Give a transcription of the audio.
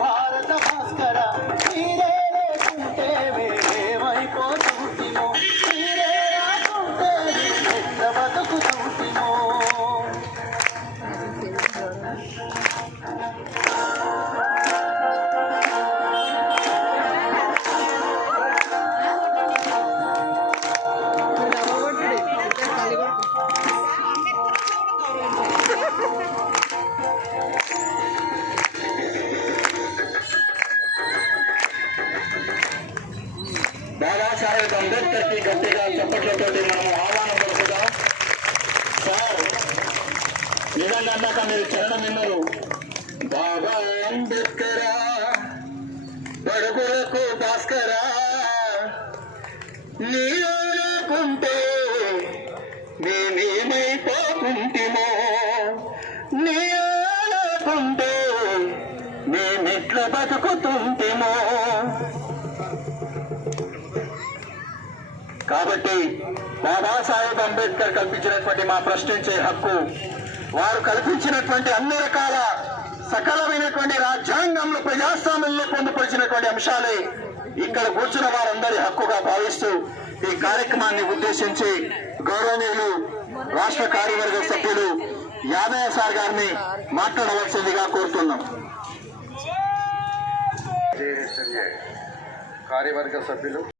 భారత భాస్కర మీరే లేకుంటే మేమేమైపోతుంటిమో, మీరే రాకుంటే ఎట్ల బతుకుతుంటిమో. బాబాసాహెబ్ అంబేద్కర్ కి గట్టిగా చప్పట్లతో మనం ఆహ్వానం పలుకుదాం. సార్ నిజంగా అన్నాక మీరు చరణం విన్నారు. బాబా అంబేద్కర్ బడుగులకు భాస్కరా నీలో లేకుంటే మేమేమైపోతుంటిమో, నీలో లేకుంటే మేమెట్ల బతుకుతుంటిమో. కాబట్టి బాబాసాహెబ్ అంబేద్కర్ కల్పించినటువంటి మా ప్రశ్నించే హక్కు, వారు కల్పించినటువంటి అన్ని రకాల సకలమైనటువంటి రాజ్యాంగంలో ప్రజాస్వామ్యంలో పొందుపరిచినటువంటి అంశాలే ఇక్కడ కూర్చున్న వారందరి హక్కుగా భావిస్తూ ఈ కార్యక్రమాన్ని ఉద్దేశించి గౌరవనీయులు రాష్ట్ర కార్యవర్గ సభ్యులు యాదయ్య సార్ గారిని మాట్లాడవలసిందిగా కోరుతున్నాం. కార్యవర్గ సభ్యులు